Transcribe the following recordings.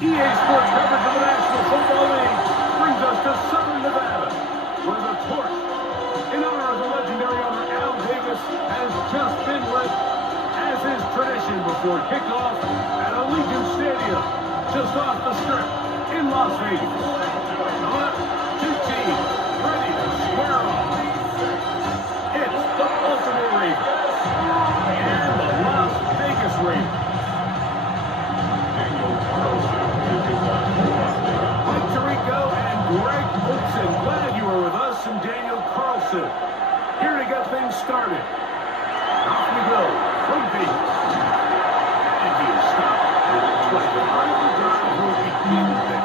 EA Sports coverage of the National Football League brings us to Southern Nevada, where the torch, in honor of the legendary owner Al Davis, has just been lit, as is tradition before kickoff at Allegiant Stadium, just off the Strip in Las Vegas. Now, two teams ready to square off. It's the Baltimore Ravens and the Las Vegas Raiders. Greg Olson, glad you were with us, and Daniel Carlson here to get things started. Off we go from Vegas. And he is stopped with a 25. The drive will begin there.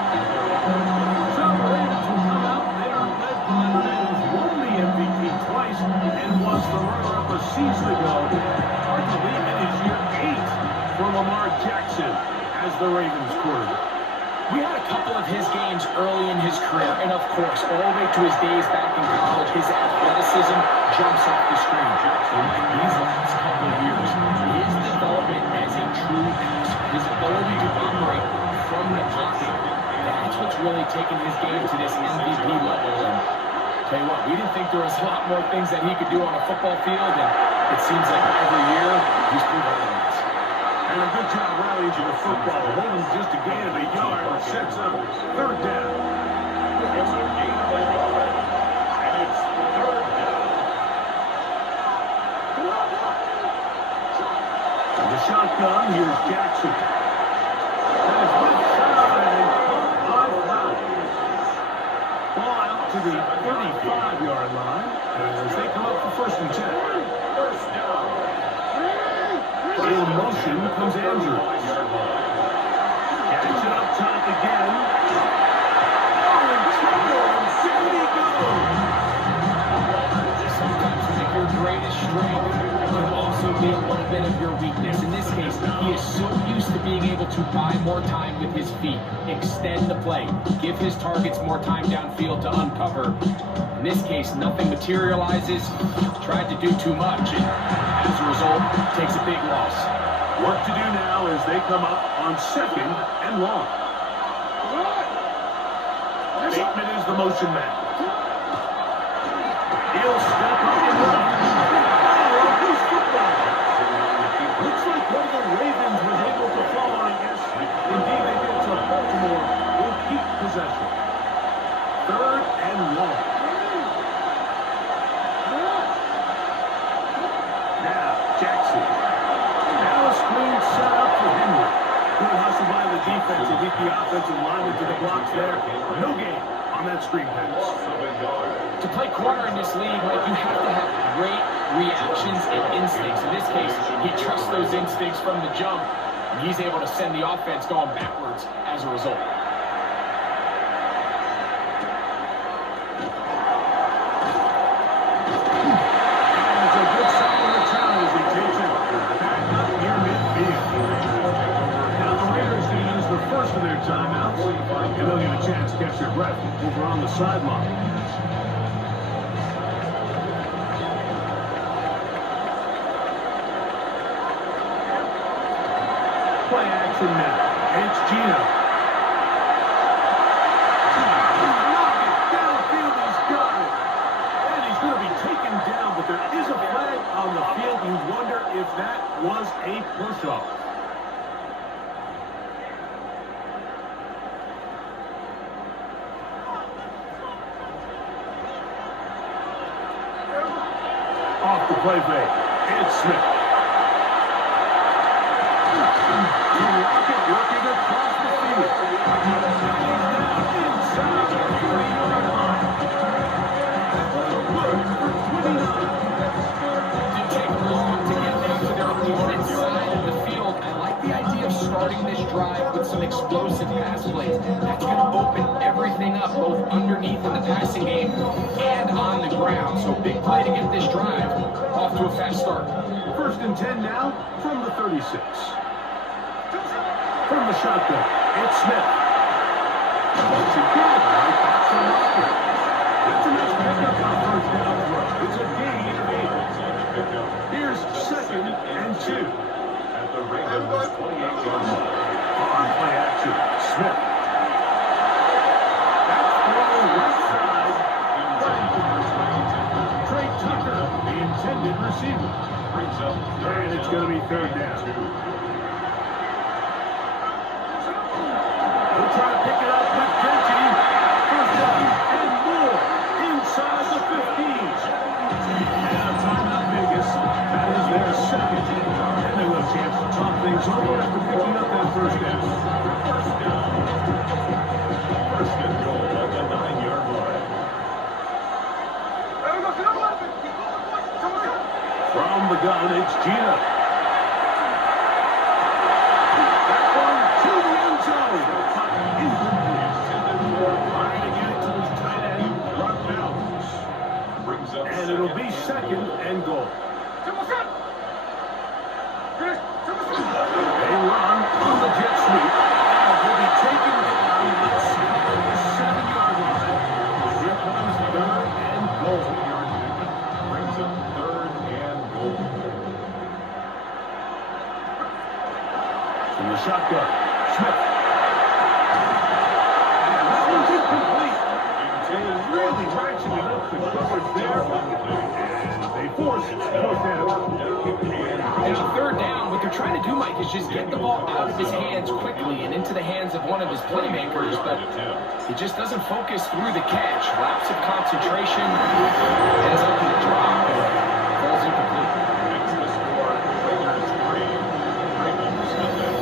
So the Ravens will come out. They are led by the man who's won the MVP twice and was the runner-up a season ago. Hard to believe it is year 8 for Lamar Jackson as the Ravens quarterback. We had a couple of his games early in his career, and of course, all the way to his days back in college, his athleticism jumps off the screen. In these last couple of years, his development as a true passer, his ability to operate from the pocket, that's what's really taken his game to this MVP level. And tell you what, we didn't think there was a lot more things that he could do on a football field, and it seems like every year he's proven otherwise. And a good job rallying to the football, holding just a gain of a yard, and sets up third down. It's a gain of a yard, and it's third down. And the shotgun, here's Jackson. And it's left side, and caught by ball out to the 35-yard line, as they come up for 1st and 10. First down. In motion comes Andrews. Jackson up top again. Oh, and trouble, and down he goes. Sometimes your greatest strength can also be a little bit of your weakness. In this case, he is so used to being able to buy more time with his feet, extend the play, give his targets more time downfield to uncover. In this case, nothing materializes, tried to do too much, and as a result, takes a big loss. Work to do now as they come up on 2nd and long. Bateman is the motion man. He'll step up and run. Oh, who's football? Looks like one of the Ravens was able to fall on it, yes. Indeed, they did, so Baltimore will keep possession. 3rd and long. Jackson. Now a screen set up for Henry. Good hustle by the defense to beat the offensive lineman to the blocks there. No gain on that screen pass. To play corner in this league, like, you have to have great reactions and instincts. In this case, he trusts those instincts from the jump, and he's able to send the offense going backwards as a result. First of their timeouts, and they'll get a chance to catch their breath over on the sideline. Play action now. It's Gino. Downfield, he's got it. And he's going to be taken down, but there is a flag on the field. You wonder if that was a push-off. Off the play fake. It's Smith. Rocket working across the field. Inside the 40-yard line. Good for 29. Didn't take long to get them to their opponent's side of the field. I like the idea of starting this drive with some explosive pass plays. That's going to open everything up, both underneath in the passing game and on the ground. So big play to get this drive off to a fast start. 1st and 10 now from the 36. From the shotgun, it's Smith. Once again, right back to Rocket. That's a nice pickup on 1st down throw. It's a gain of 8. Here's 2nd and 2. At the Ravens 28-yard line. On play action. Smith. That's thrown right side. Trey Tucker, the intended receiver. And it's going to be third down. They'll try to pick it up with Dempsey. First down and more inside the 15. And a timeout Vegas. That is their second. And they will have a chance to talk things over after picking up that first down. First and goal at the 9-yard line. From the gun, it's Gina. That one to the end zone. Trying to get it to his tight end, Rock Mountains. And it'll be second and goal. They run on the jet sweep. And will be taken down at the 7-yard line. Here comes third and goal. Brings up third and goal. From the shotgun, Smith. And that one's incomplete. Taylor really ratcheting up the coverage there. And they force fourth down. And on third down, what they're trying to do, Mike, is just get the ball out of his hands quickly and into the hands of one of his playmakers, but he just doesn't focus through the catch. Lapse of concentration, ends up in a drop, and falls incomplete. That's the score. Raiders 3, Ravens nothing.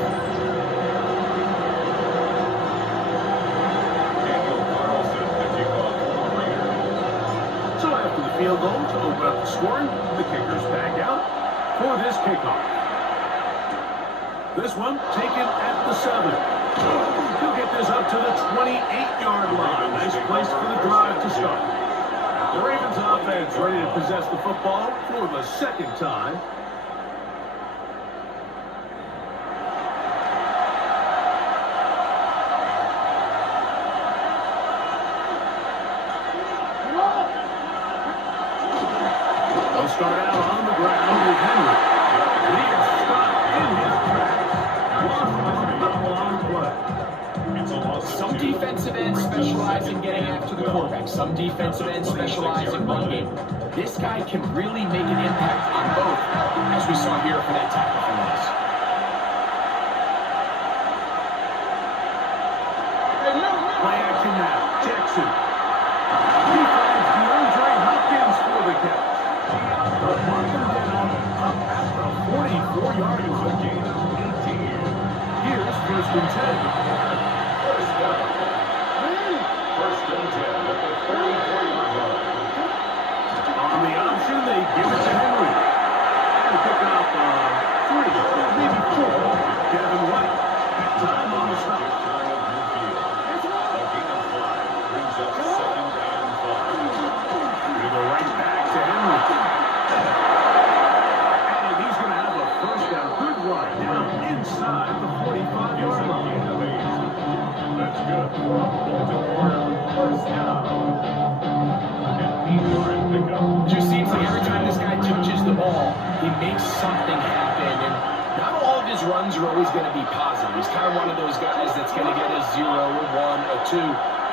Daniel Carlson, the kickoff for the Raiders. So after the field goal to open up the scoring, the kickers back out for this kickoff. This one taken at the 7. He'll get this up to the 28-yard line. Nice place for the drive to start. The Ravens offense ready to possess the football for the second time. They'll start out on the ground with Henry. And he is stopped in his tracks. Lost the football on play. It's a loss. Some defensive ends specialize in getting after the quarterback. Some defensive ends specialize in run game. This guy can really make an impact on both, as we saw here for that tackle for loss. Play action now. Jackson. He finds DeAndre Hopkins for the catch. But mark him down up at the 44-yard line. Here's first and 10. First and 10 at the 34-yard line. On the option, they give it to Henry. And pick up 3, maybe 4. Kevin White. Time on the stop. Brings up second and 5. We go right back to Henry. And he's going to have a first down. Good run down inside the 45-yard line. That's good. First down. It just seems like every time this guy touches the ball, he makes something happen. And not all of his runs are always going to be positive. He's kind of one of those guys that's going to get a 0, a 1, a 2.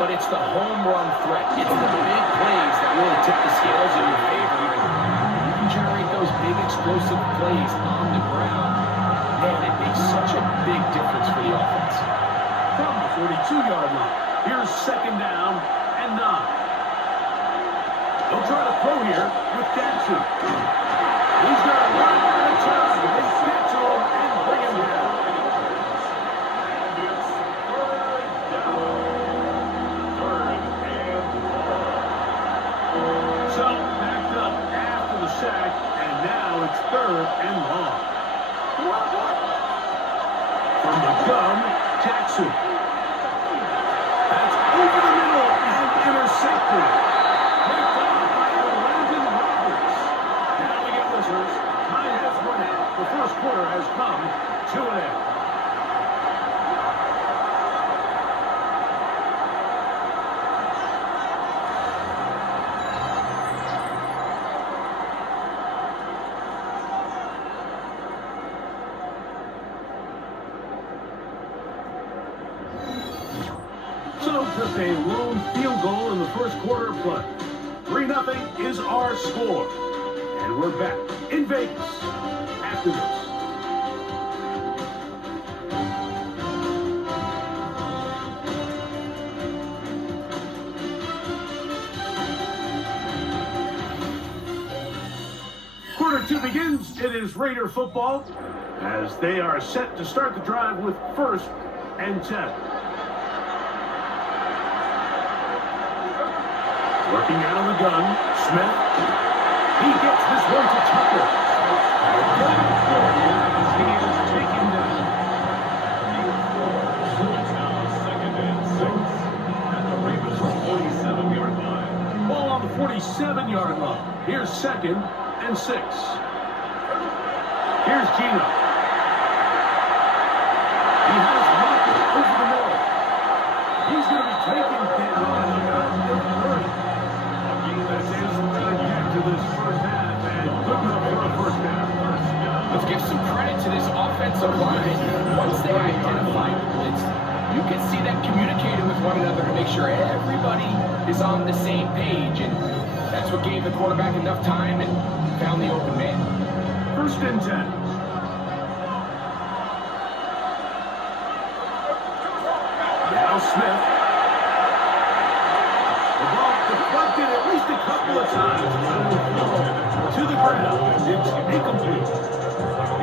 But it's the home run threat. It's the big plays that really tip the scales in your favor. And you can generate those big explosive plays on the ground. Man, it makes such a big difference for the offense. From the 42-yard line, here's second down and 9. They'll try to throw here with Jackson. He's got a run out of time. They get to him and bring him down. And it's third down. Third and 1. So, backed up after the sack, and now it's third and long. From the gun, Jackson. That's over the middle and intercepted. Picked off by Landon Roberts. Now we get whistles. Time has run out. The first quarter has come to an end. So just a lone field goal in the first quarter of play. 3-0 is our score. And we're back in Vegas after this. Quarter two begins. It is Raider football as they are set to start the drive with 1st and 10. Working out of the gun, Smith. He gets this one to Tucker. He is taken down. It's now 2nd and 6 at the Ravens 47-yard line. Ball on the 47-yard line. Here's 2nd and 6. Here's Gino. He has Rocket over the middle. He's going to be taken down at the 30. That is back to this first half, and good enough for a first down. Let's give some credit to this offensive line. Once they identify blitz, you can see them communicating with one another to make sure everybody is on the same page, and that's what gave the quarterback enough time and found the open man. 1st and 10. Now Smith. The ball deflected at least a couple of times. To the ground. It's incomplete.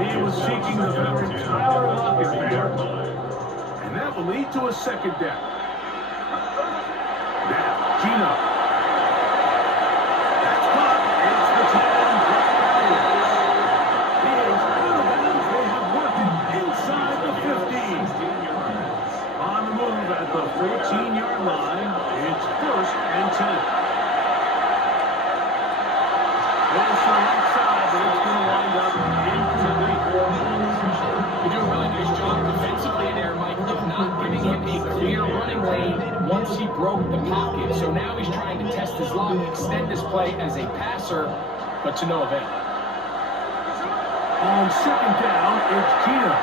He was seeking the veteran Tyler Lockett there. And that will lead to a 2nd down. Now, Gino. That's caught. It's the 10. He is out of bounds. They have worked it inside the 15. On the move at the 14-yard line. It's 1st and 10. It's the right side, but it's going to wind up incomplete. You do a really nice job defensively there, Mike, of not giving him a clear running lane once he broke the pocket. So now he's trying to test his luck, extend his play as a passer, but to no avail. On 2nd down, it's Gino.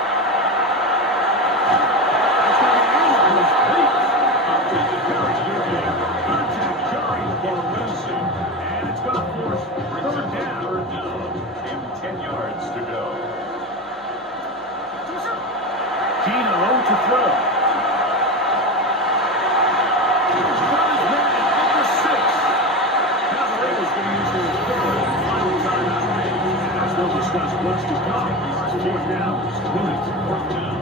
Contact carry for Wilson, and it's going to force 3rd down. 10 yards to go. Gino to throw. He's got his man at the 6. Now the Raiders going to use their 3rd and final timeout. And as we'll discuss what's to come, 4th down is winning. 4th down.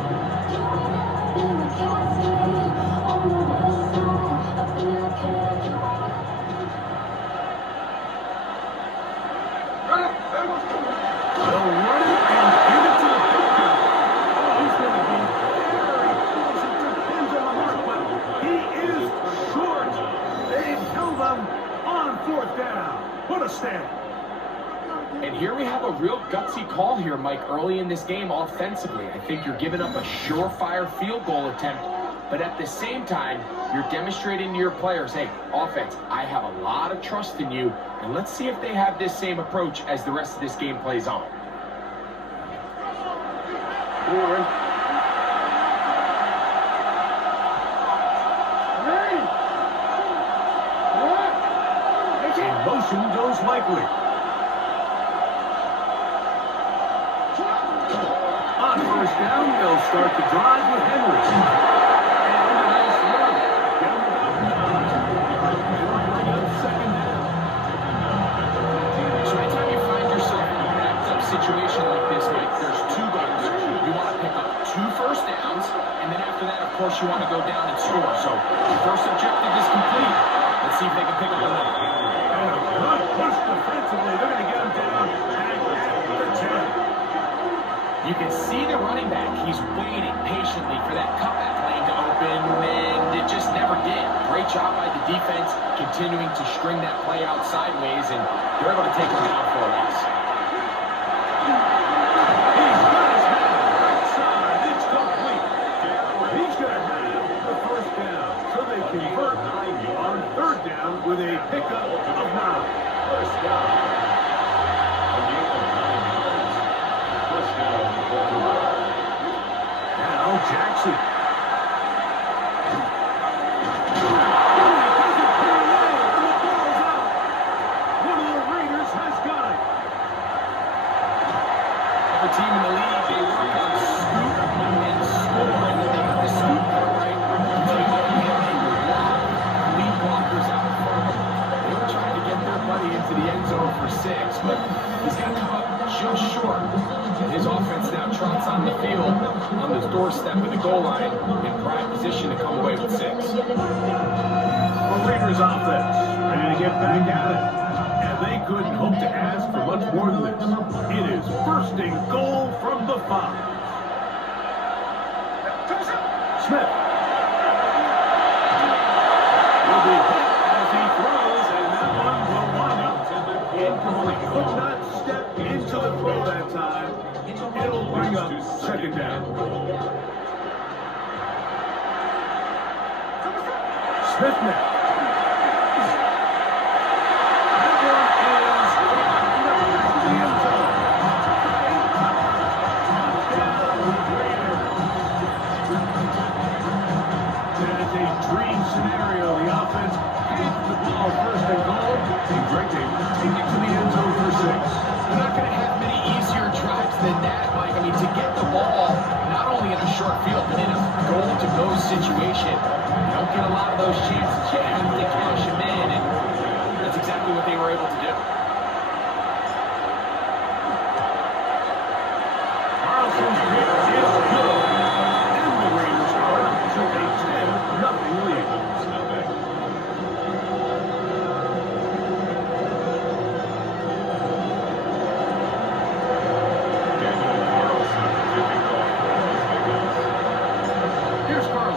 And here we have a real gutsy call here, Mike, early in this game offensively. I think you're giving up a surefire field goal attempt, but at the same time, you're demonstrating to your players, hey, offense, I have a lot of trust in you, and let's see if they have this same approach as the rest of this game plays on. Motion goes likely. On 1st down, they'll start the drive with Henry. And a nice run. Down about 9. They'll bring up 2nd down. So anytime you find yourself in a backed-up situation like this, Mike, there's 2 goals. You want to pick up 2 first downs, and then after that, of course, you want to go down and score. So the first objective is complete. Let's see if they can pick up another. Good push defensively. They're going to get him down at the 10. You can see the running back. He's waiting patiently for that cutback lane to open, and it just never did. Great job by the defense, continuing to string that play out sideways, and they're able to take him down for a loss. He's got his man right side. It's complete. He's going to have the 1st down. So they convert on 3rd down with a pickup of 9. 1st down. A gain of 9 yards. 1st down. Now Jackson. first step of the goal line in prime position to come away with 6. The Raiders offense ready to get back at it. And they couldn't hope to ask for much more than this. It is first and goal from the 5. Smith. Will be hit as he throws, and that one will wind up incomplete. Could not step into the throw that time. It'll bring up second down. Smith now. Situation. You don't get a lot of those chances. You have to cash them in, and that's exactly what they were able to do. Carlson's hit is good, and the Raiders are to a 10-0 lead.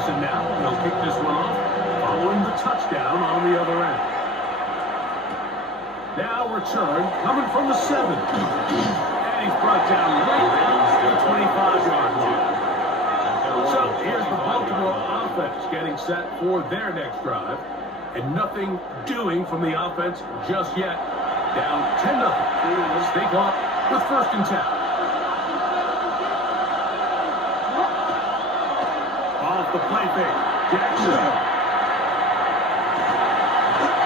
Now, he'll kick this one off, following the touchdown on the other end. Now return, coming from the 7. And he's brought down right down to the 25-yard line. So here's the Baltimore offense getting set for their next drive. And nothing doing from the offense just yet. Down 10-0. Stay caught with first and 10. The play fake. Jackson.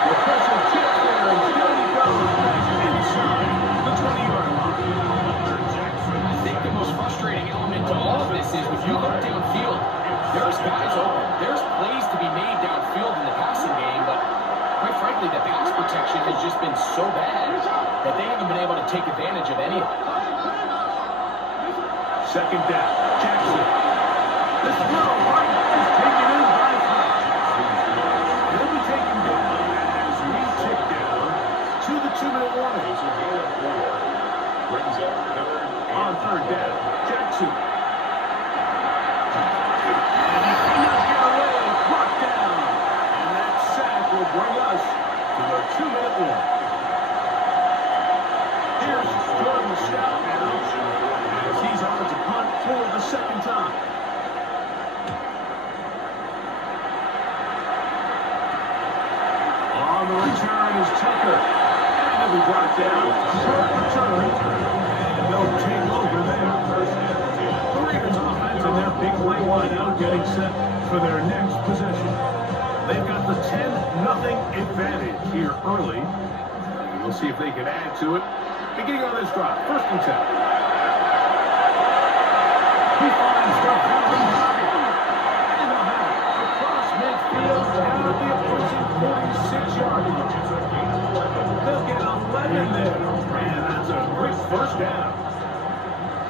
The pressure gets there, and down he goes inside the 20-yard line. I think the most frustrating element to all of this is when you look downfield, there's guys open. There's plays to be made downfield in the passing game, but quite frankly, the pass protection has just been so bad that they haven't been able to take advantage of any of it. Second down. Jackson. This throw right is taken in by Hodge. He'll be taken down as we tick down to the 2-minute warning. On third down, Jackson. And he cannot get away, brought down. And that sack will bring us to the 2-minute warning. Here's Jordan Stout now, as he's on to punt for the second time. On the return is Tucker. And he'll be brought down. Short return. And they'll take over there. The Raiders offense and their big play line out getting set for their next possession. They've got the 10-0 advantage here early. We'll see if they can add to it. Beginning on this drive, first and 10. He finds the Howard pocket. And they'll have it across midfield down at the opposing 46-yard line. They'll get 11 there. And that's a great first down.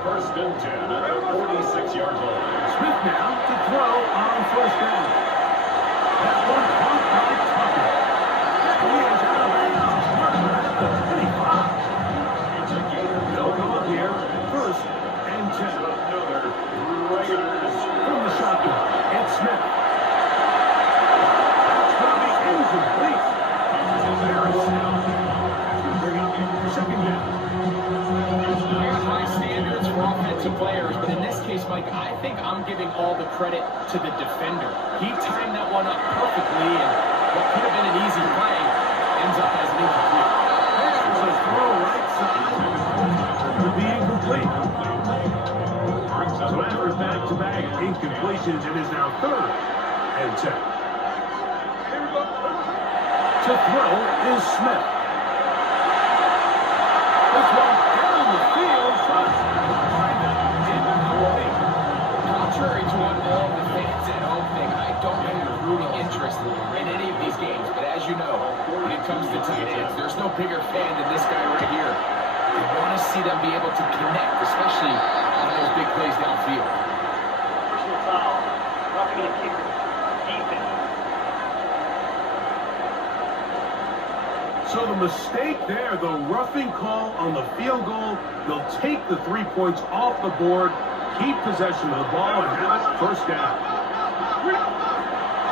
First and 10 at the 46-yard line. Smith now to throw on first down. That one caught by Tucker. He is out of bounds. Tucker at the 25. They'll come up here, first and 10. Another Raiders. From the shotgun, it's Smith. That's going to be incomplete. Harris now. We bring up second down. I got high standards for offensive players, but in this case, Mike, I think I'm giving all the credit to the defender. He timed that one up perfectly, and what could have been an easy play ends up as an incomplete. There's a throw right side to be incomplete. So after back-to-back incompletions, it is now third and 10. To throw is Smith. This one down the field, but find it incomplete. Contrary to what all the fans at home think, I don't have a rooting interest in any of these games. But as you know, when it comes to tight ends, there's no bigger fan than this guy right here. I want to see them be able to connect, especially on those big plays downfield. be a kicker. Defense. So the mistake there, the roughing call on the field goal, they'll take the 3 points off the board, keep possession of the ball, and have it first down.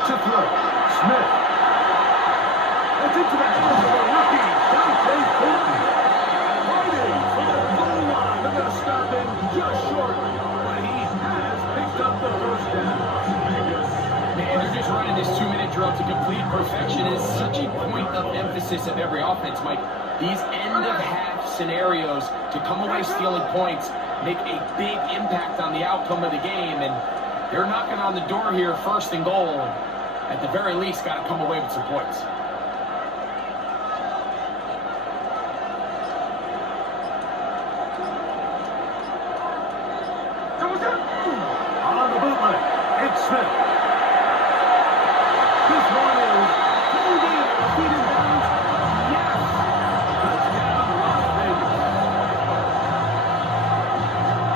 To throw, Smith. That's into the hands of the rookie, Dante Fulton. Right in from the goal line. They're going to stop him just short, but he has picked up the first down. Man, they're just running this 2-minute drill to complete perfection. It's such a point of emphasis of every offense, Mike. These end-of-half scenarios to come away stealing points make a big impact on the outcome of the game, and they're knocking on the door here, first and goal. At the very least, got to come away with some points. On the bootleg, it's Smith. This one is pulled in, feet in bounds. Yes! Touchdown, Las Vegas.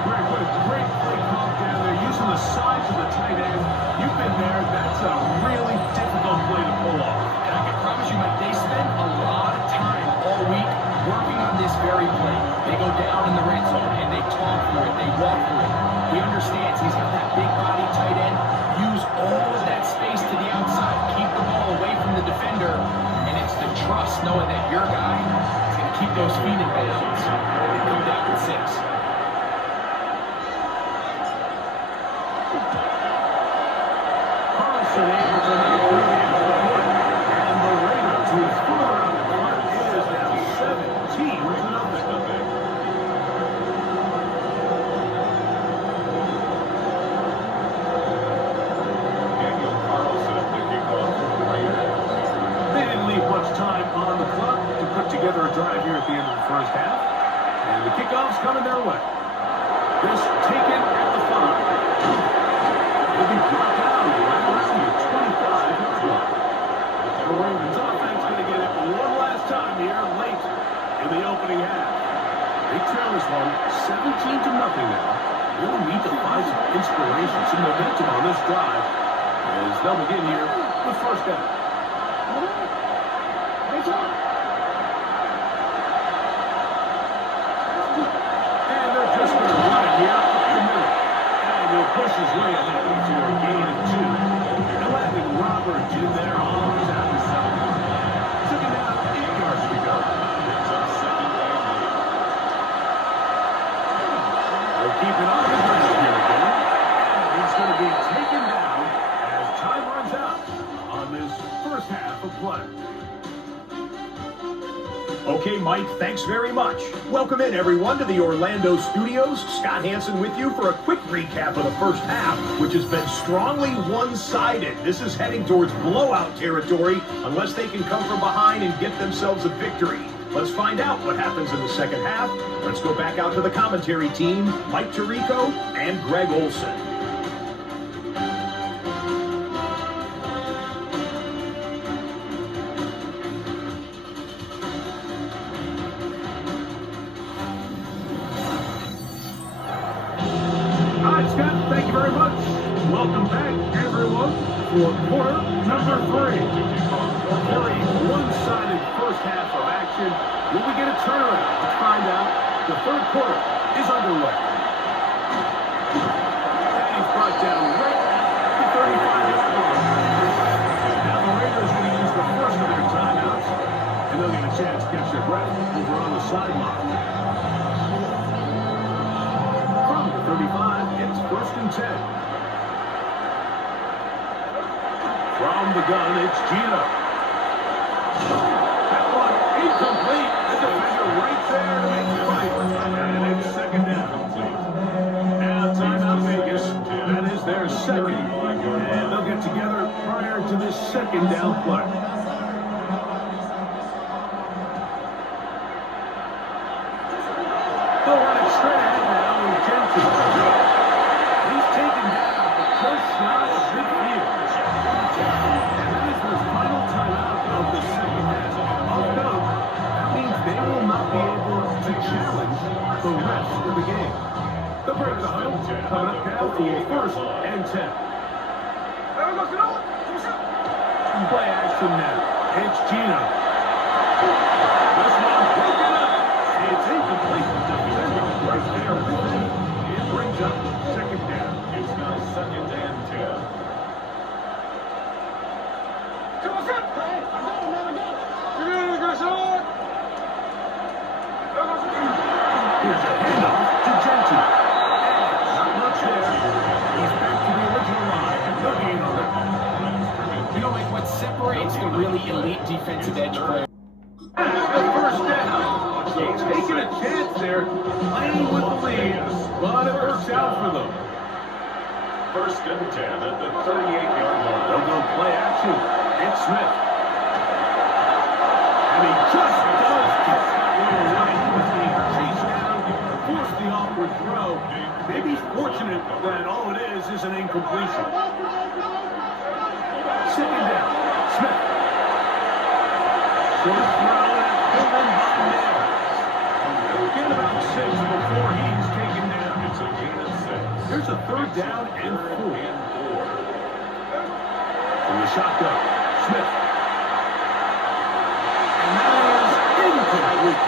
Greg, what a great play call down there, using the size of the tight end. You've been there. That's a really difficult play to pull off. And I can promise you, Mike, they spend a lot of time all week working on this very play. They go down in the red zone, and they talk through it. They walk through it. He understands he's got that big body tight end. Use all of that space to the outside. Keep the ball away from the defender. And it's the trust knowing that your guy is going to keep those feet in bounds. They come down to 6. Carlson able to make the point. And the Raiders, whose score on the front is now 17-0. They didn't leave much time on the clock to put together a drive here at the end of the first half. And the kickoff's coming their way. This taken at the 5. It'll be brought down right around the 25-yard line. The Ravens offense going to get it one last time here late in the opening half. They trail this one 17-0 now. They'll need to find some inspiration, some momentum on this drive as they'll begin here with first down. And they're just going to run it here up the middle. And he'll push his way ahead for a gain of 2. And landing Roberts in there on his outside. Took him down 8 yards to go. They'll keep it on the ground here again. And he's going to be taken down as time runs out on this first half of play. Okay, Mike, thanks very much. Welcome in, everyone, to the Orlando studios. Scott Hansen with you for a quick recap of the first half, which has been strongly one-sided. This is heading towards blowout territory unless they can come from behind and get themselves a victory. Let's find out what happens in the second half. Let's go back out to the commentary team, Mike Tirico and Greg Olson. Scott, thank you very much. Welcome back, everyone, for quarter number 3. A very one-sided first half of action. Will we get a turnaround? Let's find out. The third quarter is underway. And he's brought down right at the 35-yard line. Now the Raiders will use the first of their timeouts, and they'll get a chance to catch their breath over on the sideline. From the 35, it's first and 10. From the gun, it's Gino. That one incomplete. The defender right there to make the play. And it's second down. Now timeout Vegas. That is their second. And they'll get together prior to this second down play. They'll run it straight ahead now with Jensen. He's taken down the first shot of midfield. And that is the final timeout of the second half. Of note, that means they will not be able to challenge the rest of the game. The break of the huddle coming up now for first and 10. Play action now. It's Gino. This one broken up. It's incomplete. Defending right there. It brings up second down. It's now 2nd and 10. Here's a handoff to Genti. Not much there. He's back to the original line. No gain on that. You know, like what separates the really elite defensive edge player. The first down. He's taking a chance there, playing with the lead, but it works out for them. 1st and 10 at the 38-yard line. They'll go play action. It's Smith. And he just does get that one away. He was being chased down, forced the awkward throw. Maybe he's fortunate that all it is an incompletion. Second down. Smith. Short throw. Get about 6 before he's taken down. It's a gain of 6. Here's a 3rd down and 4. From the shotgun, Smith. And that is incomplete.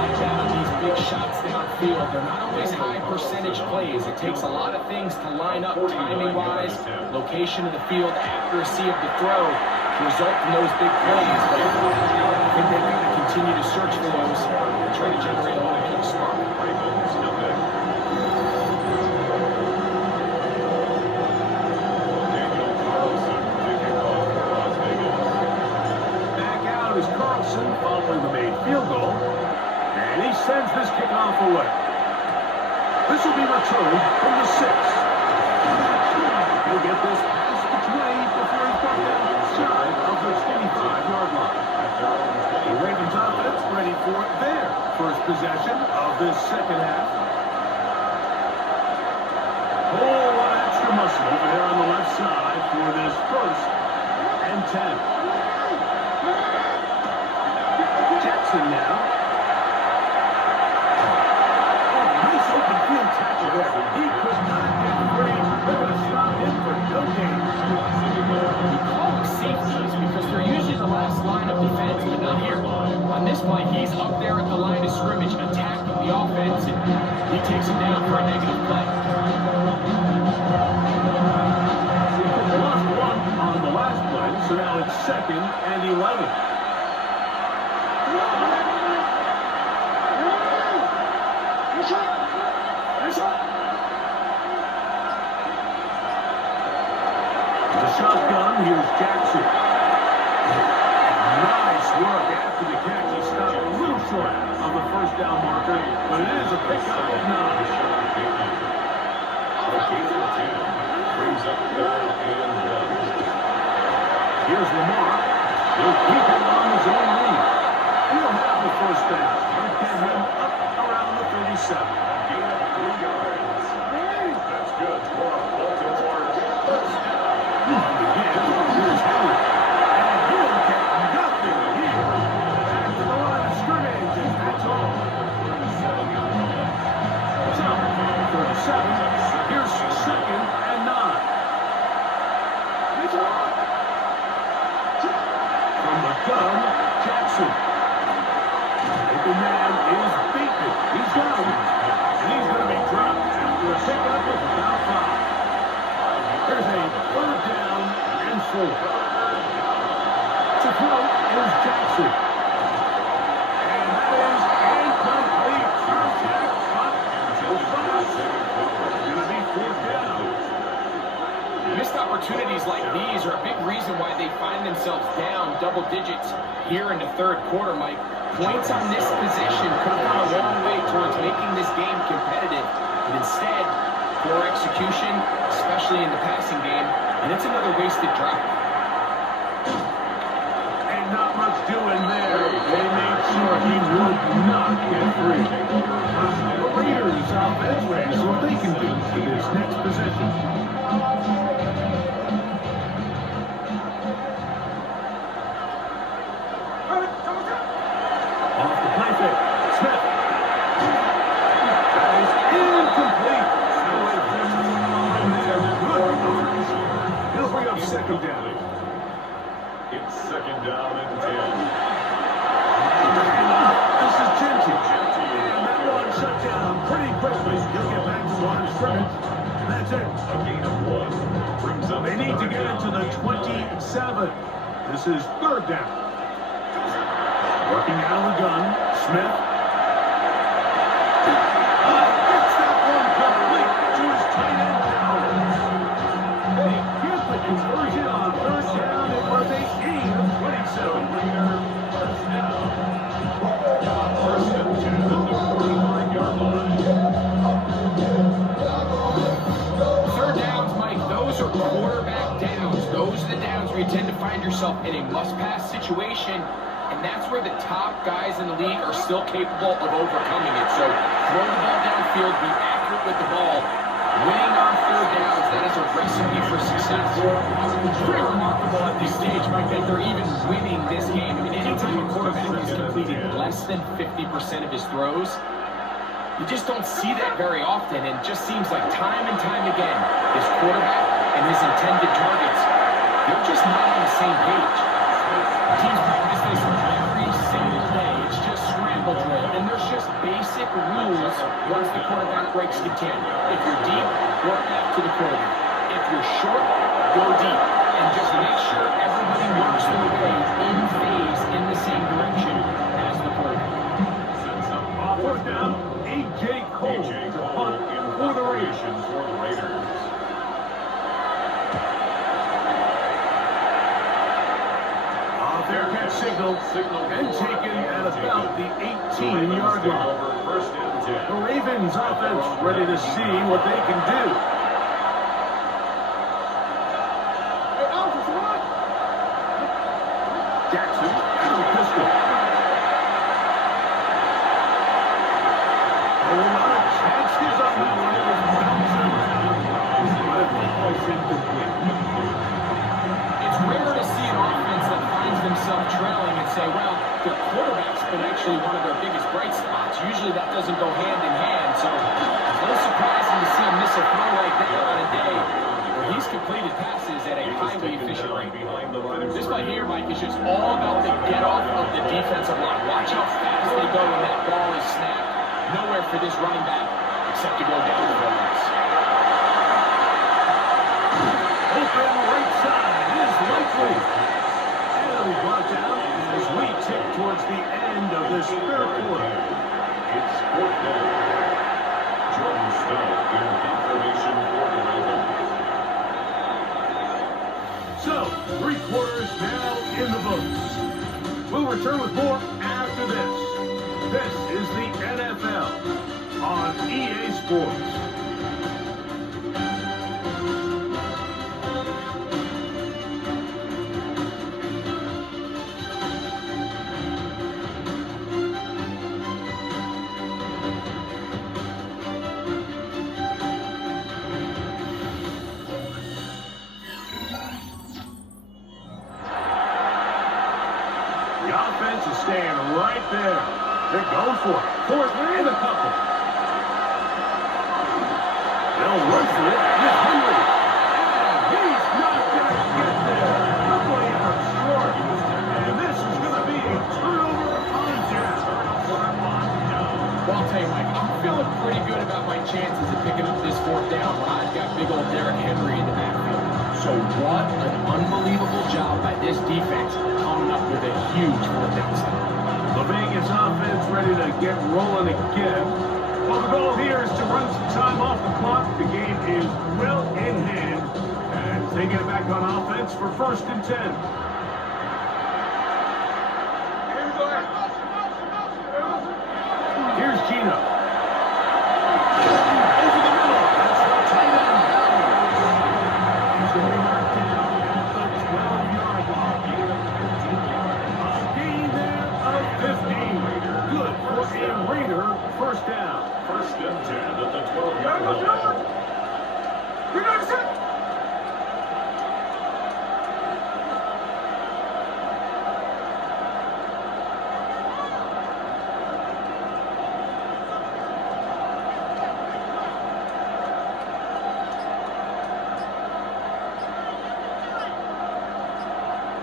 Like that on these big shots downfield, they're not always high percentage plays. It takes a lot of things to line up timing-wise, location of the field, accuracy of the throw to result in those big plays. But I think they've got to continue to search for those and try to generate a little bit of spark. Back out is Carlson following the made field goal. And he sends this kickoff away. This will be returned from the 6. He'll get this past the 20 before he's brought down inside of the 25-yard line. The Ravens offense ready for their first possession of this second half. Whole lot of extra muscle over there on the left side for this 1st and 10. Jackson now. Oh, nice open field tackle there. He could not get free. They're going to stop him for no gain. We call them safeties because they're usually the last line of defense, but not here. On this play, he's up there at the line of scrimmage attacking the offense, and he takes him down for a negative play. They lost one on the last play, so now it's 2nd and 11. The shotgun, here's Jackson. Nice work after the catch. He stopped a little short of the 1st down marker, but it is a pickup of 9. Brings up 3rd and 1. Here's Lamar. He'll keep him on his own lead. He'll have the 1st down. He'll get him up around the 37. Gain of 3 yards. That's good for a Baltimore 1st down. Here's Howard. And he'll get nothing here. Back to the line of scrimmage, and that's all. So, 37. Here's 2nd and 9. From the gun, Jackson. Open man is beaten. He's down. And he's going to be dropped after a pickup of about 5. There's a 3rd down and 4. To throw is Jackson. And that is incomplete. Contact up until 5. Going to be 4th down. Missed opportunities like these are a big reason why they find themselves down double digits here in the 3rd quarter, Mike. Points on this possession could have gone a long way towards making this game competitive, but instead, poor execution, especially in the passing game, and it's another wasted drive. And not much doing there. They made sure he would not get free. The Raiders offense ready so they can do for this next possession. Off the play fake. Smith. That is incomplete. Good. him down. It's second down and 10. This is Genty. And that one shut down pretty quickly. He'll get back to line of scrimmage. And that's it. A gain of 1. Brings up They need to get it to the 27. This is third down. Working out of the gun. Smith. Gets that one complete to his tight end Powers. They get the conversion on third down. It was a gain of 27. First down. First and 10 at the 45-yard line. Third downs, Mike, those are quarterback downs. Those are the downs where you tend to find yourself in a must-pass situation, and that's where the top guys in the league are still capable of overcoming it. So throw the ball downfield, be accurate with the ball. Winning on third downs, that is a recipe for success. It's pretty remarkable at this stage, Mike, that they're even winning this game. I mean, anytime a quarterback is completing less than 50% of his throws, you just don't see that very often, and it just seems like time and time again, this quarterback and his intended targets, they're just not on the same page. Teams practice this every single day. It's just scramble drill, and there's just basic rules once the quarterback breaks contain. If you're deep, work back to the quarterback. If you're short, go deep, and just make sure everybody works their way in phase in the same direction as the quarterback. Fourth down, A.J. Cole to punt for the Raiders. Fair catch signal and taken at about the 18-yard line. First and 10. The Ravens offense ready to see what they can do. Jackson out of the pistol. A lot of chances on that one. It was bouncing around, but it was incomplete. It's rare to see an offense that finds themselves trailing and say, well, their quarterback's been actually one of their biggest bright spots. Usually that doesn't go hand in hand, so it's a little surprising to see him miss a throw like that on a day where he's completed passes at a highly efficient rate. This play here, Mike, is just all about the get-off of the defensive line. Watch how fast they go when that ball is snapped. Nowhere for this running back except to go down the roads. Open right side is likely. And we brought down as we tick towards the end of this third quarter. It's fourth down. Jordan Stout in deep formation for the Ravens. So, 3 quarters now in the books. We'll return with more after this. This is the NFL on EA Sports. The offense is staying right there. They're going for it. Fourth and a couple. They'll run for it with Henry. And he's not going to get there. Nobody out short. And this is going to be a turnover on down. Well, I'll tell you, Mike, I'm feeling pretty good about my chances of picking up this fourth down when I've got big old Derrick Henry in the backfield. So what an unbelievable job by this defense coming up with a huge fourth down stop. The Vegas offense ready to get rolling again. Well, the goal here is to run some time off the clock. The game is well in hand. And they get back on offense for first and 10. Here's Gino. Over the middle. That's the tight end. He's going to be marked down at the 12-yard line. A gain there of 15. Good for a Raider first down. First and 10 at the 12-yard line. You're not set.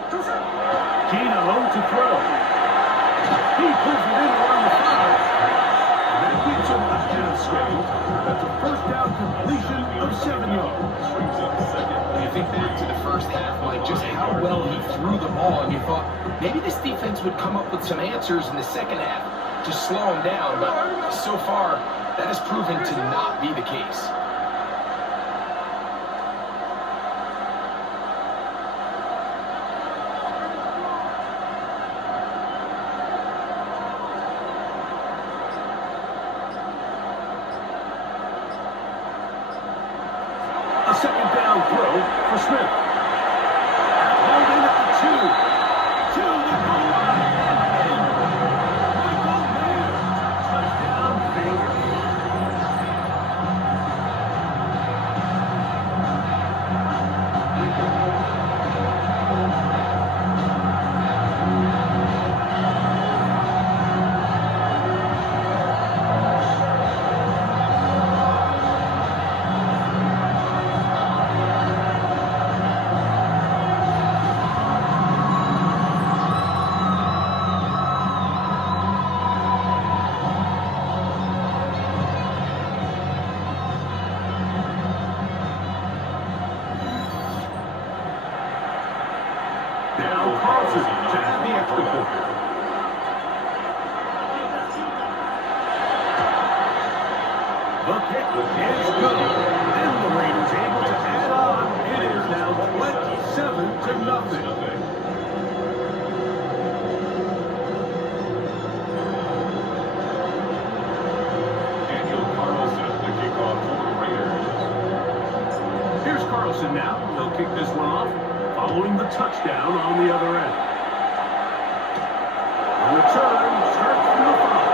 Gino to throw. He pulls it in around the 5. And that gets him ahead of schedule. That's a first down completion of 7 yards. When you think back to the first half, Mike, just how well he threw the ball, and you thought maybe this defense would come up with some answers in the second half to slow him down, but so far, that has proven to not be the case. A second down throw for Smith. Holding at the 2. To the goal line. Michael Mayer. Touchdown, Bengals. Now Carlson to add the extra point. The kick is good. And the Raiders able to add on. It is now 27-0. Daniel Carlson, the kickoff for the Raiders. Here's Carlson now. He'll kick this one off, following the touchdown on the other end. The return starts from the 5.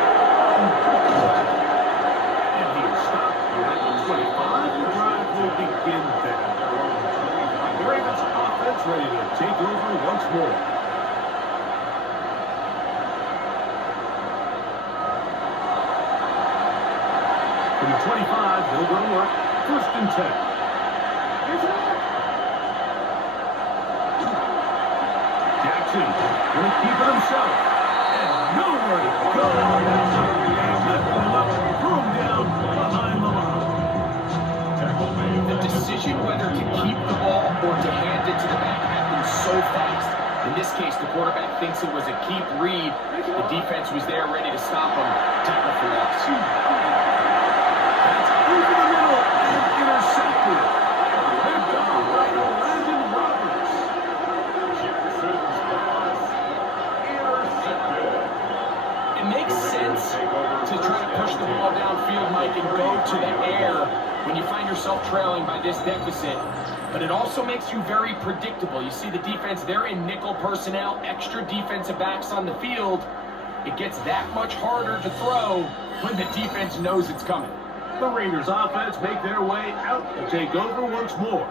And he is stopped at the 25. The drive will begin there. The Ravens offense ready to take over once more. From the 25, he'll go to work. First and 10. Jackson will keep it himself. And nowhere to go. Lift him up, threw him down behind the line. Tackle made. The decision whether to keep the ball or to hand it to the back happens so fast. In this case, the quarterback thinks it was a keep read. The defense was there ready to stop him. Tackle for loss. That's over the middle and intercepted. Ripped off by Landon Roberts. Jefferson's pass intercepted. It makes sense to try to push the ball downfield, Mike, and go to the air when you find yourself trailing by this deficit. But it also makes you very predictable. You see the defense, they're in nickel personnel, extra defensive backs on the field. It gets that much harder to throw when the defense knows it's coming. The Raiders offense make their way out to take over once more.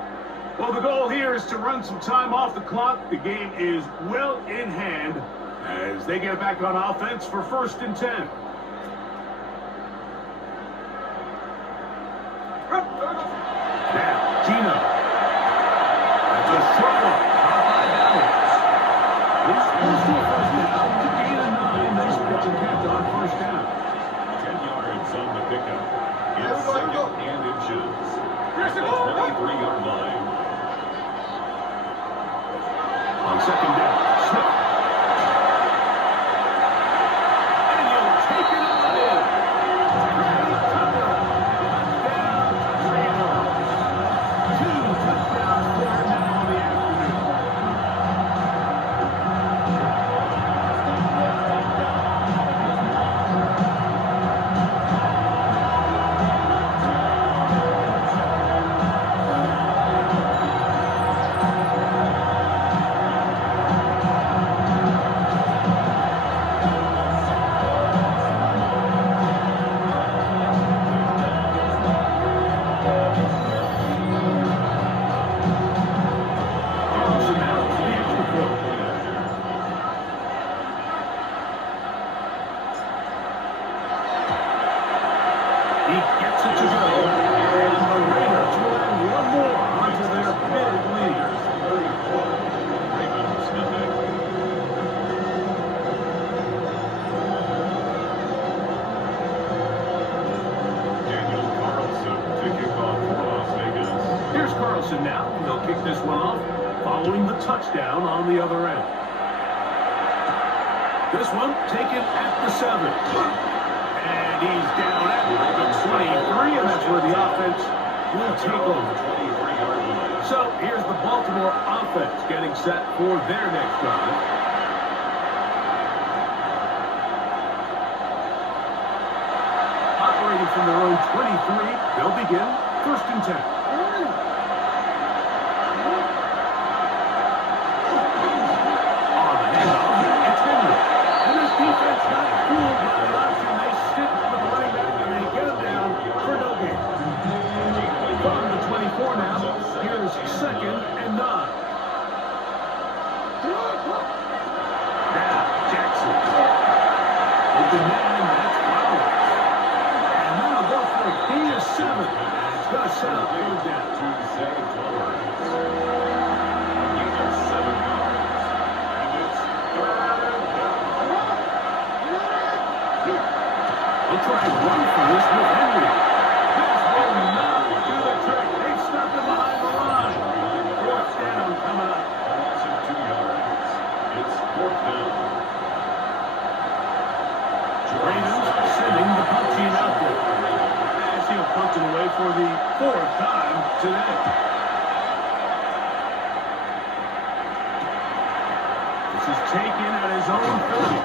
Well, the goal here is to run some time off the clock. The game is well in hand as they get back on offense for first and 10. Now, Gino. That's a short one. Caught by Balance. This goes to a first down to gain a 9. Nice pitch and catch on first down. 10 yards on the pickup. It's second and inches. At the 23-yard line. On second down, Smith. And he'll take it on in. Great cover. Touchdown, Raiders. 2 touchdowns for him now in the afternoon. kick this one off, following the touchdown on the other end. This one taken at the 7. And he's down at the 23, and that's where the offense will take over. So here's the Baltimore offense getting set for their next drive. Operating from their own 23, they'll begin 1st and 10. On the handoff, it's Henry. And this defense not fooled by the option. They sit with the running back and they get him down for no gain. From the 24 now, here's 2nd and 9. Now, Jackson. Open man, that's Flowers. And now go for a gain of 7. It's going to set up third down. To Zay Flowers. A gain of 7 yards. And it's 3rd and down. They'll try and run for this with Henry. This will not do the trick. They've stopped him behind the line. 4th down coming up. A loss of 2 yards. It's 4th down. Ravens sending the punt team out there. As he'll punt it away for the 4th time today. This is taken at his own 30.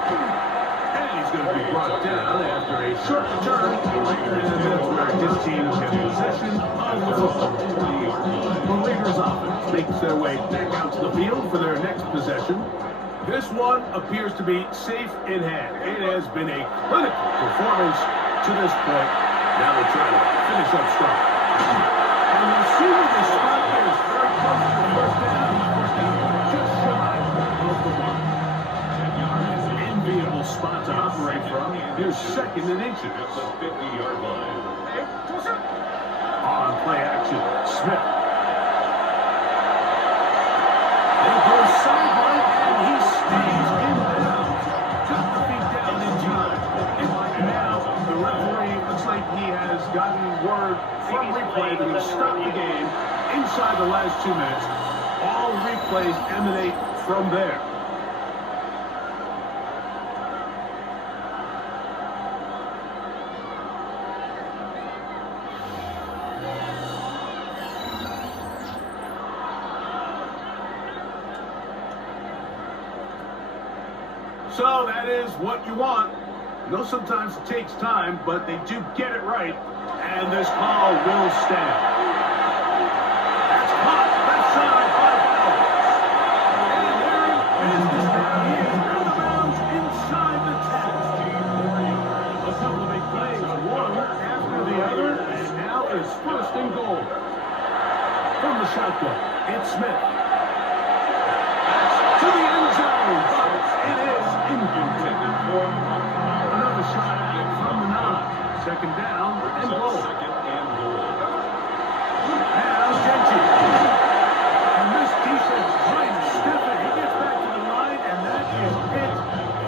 And he's going to be brought down after a short return. And that's where his team gets possession of the football. The Raiders offense makes their way back out to the field for their next possession. This one appears to be safe in hand. It has been a clinical performance to this point. Now they're trying to finish up strong. And the receiver the spot here is very close to the 1st down. Just shy of the 1. Enviable spot to operate from. Here's 2nd and inches. At the 50-yard line. On play action, Smith. They go sideline, and he stays in bounds. Got the feet down in time. And now the referee looks like he has gotten word from replay that he stopped the game inside the last 2 minutes. All replays emanate from there. So that is what you want. I know sometimes it takes time, but they do get it right. And this call will stand. That's caught left side by Bowers. And there he is down here out of bounds inside the 10. A couple of big plays, one after the other, and now is 1st and goal. From the shotgun, it's Smith. To the end zone, but it is intended for another shot at it from the 9. 2nd down and goal. 2nd and goal. Now Genty. And this defense trying to step it. He gets back to the line, and that is it.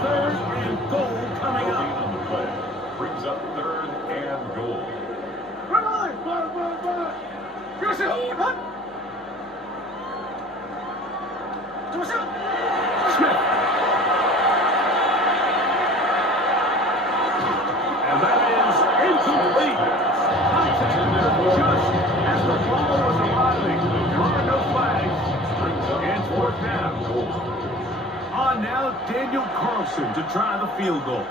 3rd and goal coming up. On the play. Brings up 3rd and goal. Smith. And that is incomplete. Contact just as the ball was arriving. There are no flags. And 4th down. On now, Daniel Carlson to try the field goal.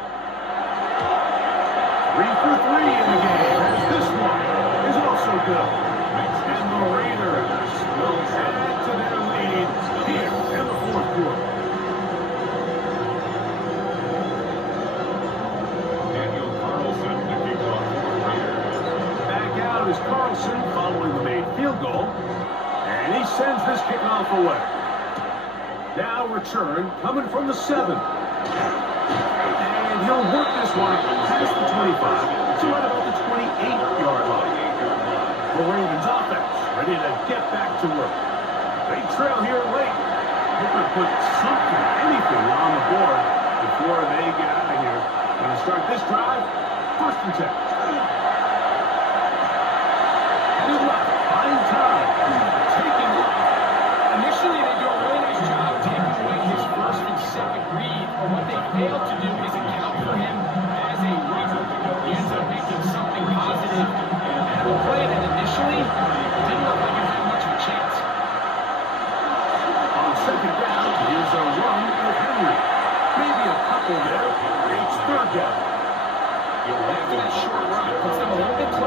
3 for 3 in the game. As this one is also good. And the Raiders will add to their lead here in the 4th quarter. Daniel Carlson to kick off for the Raiders. Back out is Carlson following the made field goal. And he sends this kickoff away. Now return coming from the 7. And he'll work this one past the 25 to right about the 28-yard line. The Ravens offense ready to get back to work. They trail here late. They're going to put something, anything on the board before they get out of here. Going to start this drive, 1st and 10. Headed left, find time. Taking off.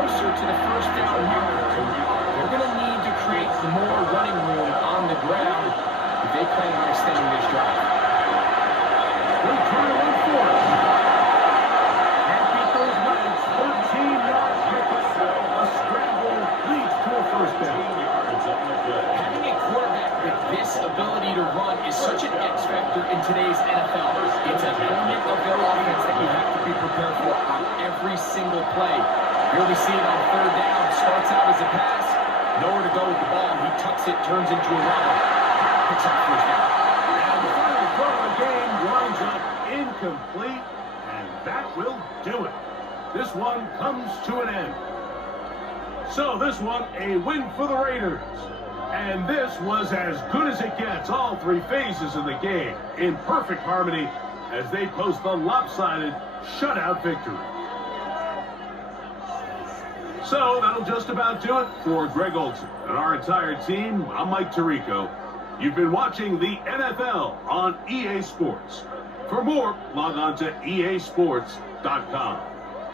closer to the first down here. They're going to need to create more running room on the ground if they plan on extending this drive. They're trying to run for it. Can't beat those legs. 13-yard pickup. A scramble leads to a first down. Having a quarterback with this ability to run is such an X factor in today's NFL. It's an element of their offense that you have to be prepared for on every single play. Here we see it on third down. Starts out as a pass. Nowhere to go with the ball. He tucks it, turns into a run. Picks up first down. And the final throw of the game winds up incomplete, and that will do it. This one comes to an end. So this one, a win for the Raiders. And this was as good as it gets, all three phases of the game, in perfect harmony as they post the lopsided shutout victory. So that'll just about do it for Greg Olson and our entire team. I'm Mike Tirico. You've been watching the NFL on EA Sports. For more, log on to easports.com.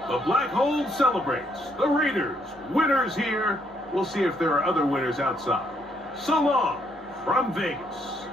The Black Hole celebrates. The Raiders, winners here. We'll see if there are other winners outside. So long from Vegas.